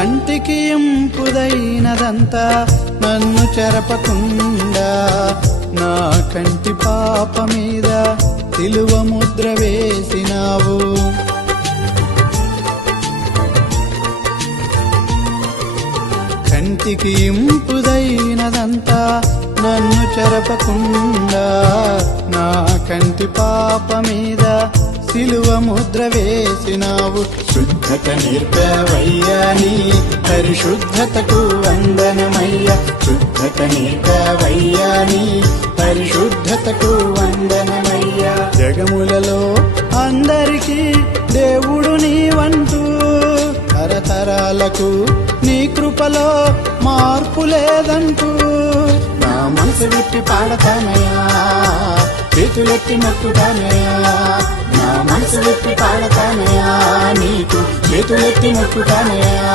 కంటికి ఇంపుదైనదంతా నన్ను చెరపకుండా నా కంటి పాప మీద సిలువ ముద్ర వేసినావు. కంటికి ఇంపుదైనదంతా నన్ను చెరపకుండా నా కంటి పాప మీద సిలువ ముద్ర వేసినావు. శుద్ధత నేర్పావయ్యా నీ పరిశుద్ధతకు వందనమయ్యా. శుద్ధత నేర్పావయ్యా నీ పరిశుద్ధతకు వందనమయ్యా. జగములలో అందరికీ దేవుడు నీవంటూ తరతరాలకు నీ కృపలో మార్పు లేదంటూ నా మనసు విప్పి పాడతానయ్యా, చేతులెత్తి మొక్కుతానయ్యా. నా మనసు విప్పి పాడతానయ్యా, నీకు చేతులెత్తి మొక్కుతానయ్యా.